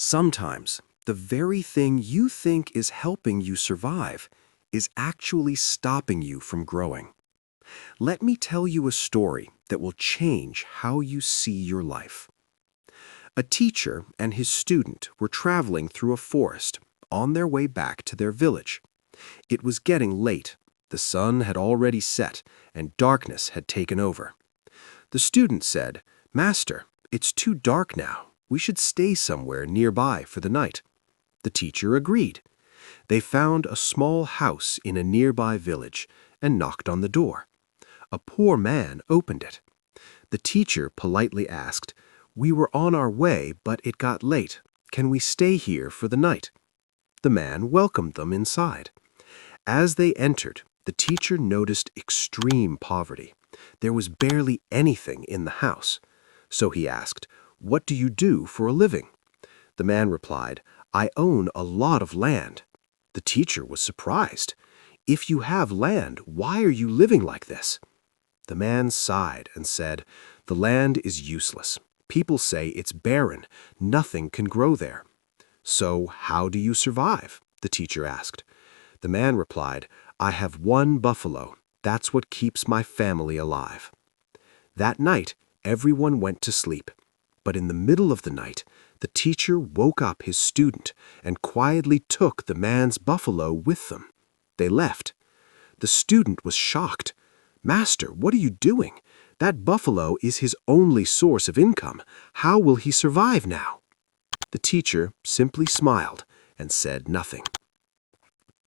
Sometimes, the very thing you think is helping you survive is actually stopping you from growing. Let me tell you a story that will change how you see your life. A teacher and his student were traveling through a forest on their way back to their village. It was getting late. The sun had already set and darkness had taken over. The student said, "Master, it's too dark now. We should stay somewhere nearby for the night." The teacher agreed. They found a small house in a nearby village and knocked on the door. A poor man opened it. The teacher politely asked, "We were on our way, but it got late. Can we stay here for the night?" The man welcomed them inside. As they entered, the teacher noticed extreme poverty. There was barely anything in the house. So he asked, "What do you do for a living?" The man replied, "I own a lot of land." The teacher was surprised. "If you have land, why are you living like this?" The man sighed and said, "The land is useless. People say it's barren. Nothing can grow there." "So how do you survive?" the teacher asked. The man replied, "I have one buffalo. That's what keeps my family alive." That night, everyone went to sleep. But in the middle of the night, the teacher woke up his student and quietly took the man's buffalo with them. They left. The student was shocked. "Master, what are you doing? That buffalo is his only source of income. How will he survive now?" The teacher simply smiled and said nothing.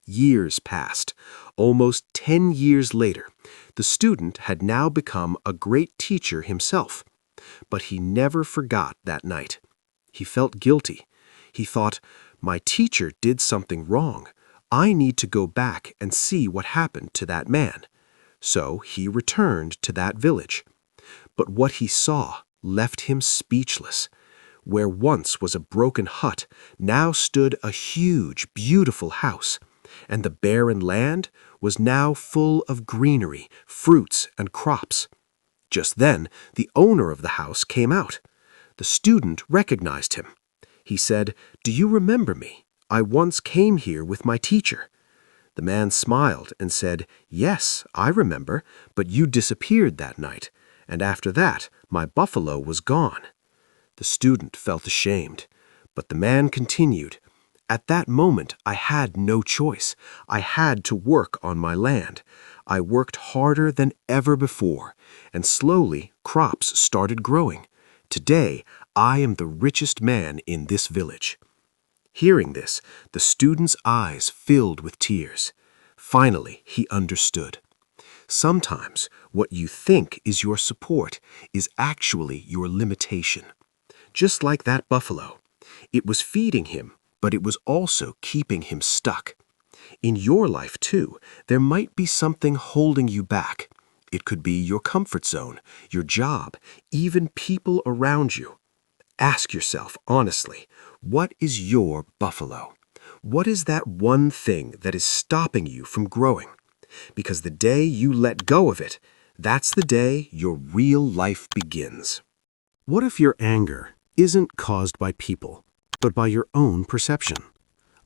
Years passed. Almost 10 years later, the student had now become a great teacher himself. But he never forgot that night. He felt guilty. He thought, "My teacher did something wrong. I need to go back and see what happened to that man." So he returned to that village. But what he saw left him speechless. Where once was a broken hut, now stood a huge, beautiful house. And the barren land was now full of greenery, fruits, and crops. Just then, the owner of the house came out. The student recognized him. He said, "Do you remember me? I once came here with my teacher." The man smiled and said, "Yes, I remember, but you disappeared that night, and after that, my buffalo was gone." The student felt ashamed, but the man continued, "At that moment, I had no choice. I had to work on my land. I worked harder than ever before, and slowly crops started growing. Today, I am the richest man in this village." Hearing this, the student's eyes filled with tears. Finally, he understood. Sometimes what you think is your support is actually your limitation. Just like that buffalo. It was feeding him, but it was also keeping him stuck. In your life, too, there might be something holding you back. It could be your comfort zone, your job, even people around you. Ask yourself honestly, what is your buffalo? What is that one thing that is stopping you from growing? Because the day you let go of it, that's the day your real life begins. What if your anger isn't caused by people, but by your own perception?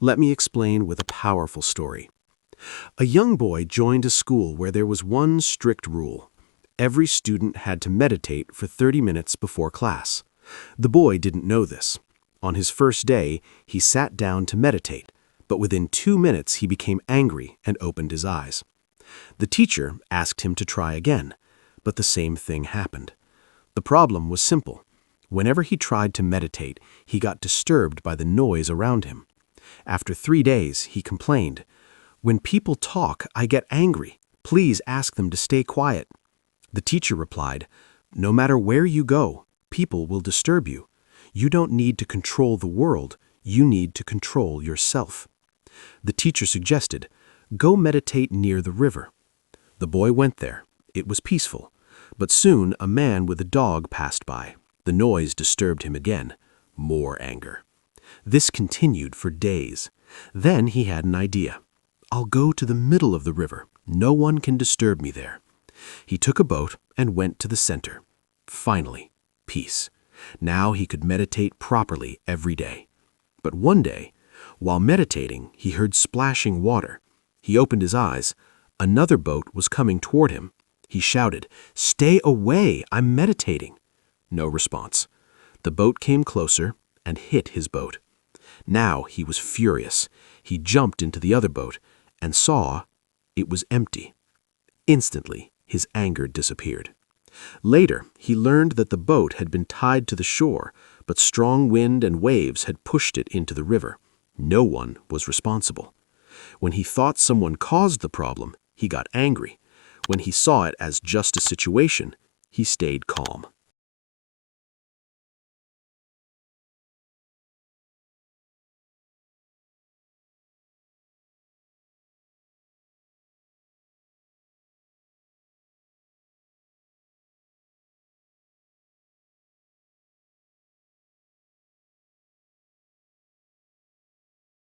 Let me explain with a powerful story. A young boy joined a school where there was one strict rule. Every student had to meditate for 30 minutes before class. The boy didn't know this. On his first day, he sat down to meditate, but within 2 minutes he became angry and opened his eyes. The teacher asked him to try again, but the same thing happened. The problem was simple. Whenever he tried to meditate, he got disturbed by the noise around him. After 3 days, he complained, "When people talk, I get angry. Please ask them to stay quiet." The teacher replied, "No matter where you go, people will disturb you. You don't need to control the world, you need to control yourself." The teacher suggested, "Go meditate near the river." The boy went there. It was peaceful. But soon a man with a dog passed by. The noise disturbed him again. More anger. This continued for days. Then he had an idea. "I'll go to the middle of the river. No one can disturb me there." He took a boat and went to the center. Finally, peace. Now he could meditate properly every day. But one day, while meditating, he heard splashing water. He opened his eyes. Another boat was coming toward him. He shouted, "Stay away, I'm meditating." No response. The boat came closer and hit his boat. Now he was furious. He jumped into the other boat and saw it was empty. Instantly, his anger disappeared. Later, he learned that the boat had been tied to the shore, but strong wind and waves had pushed it into the river. No one was responsible. When he thought someone caused the problem, he got angry. When he saw it as just a situation, he stayed calm.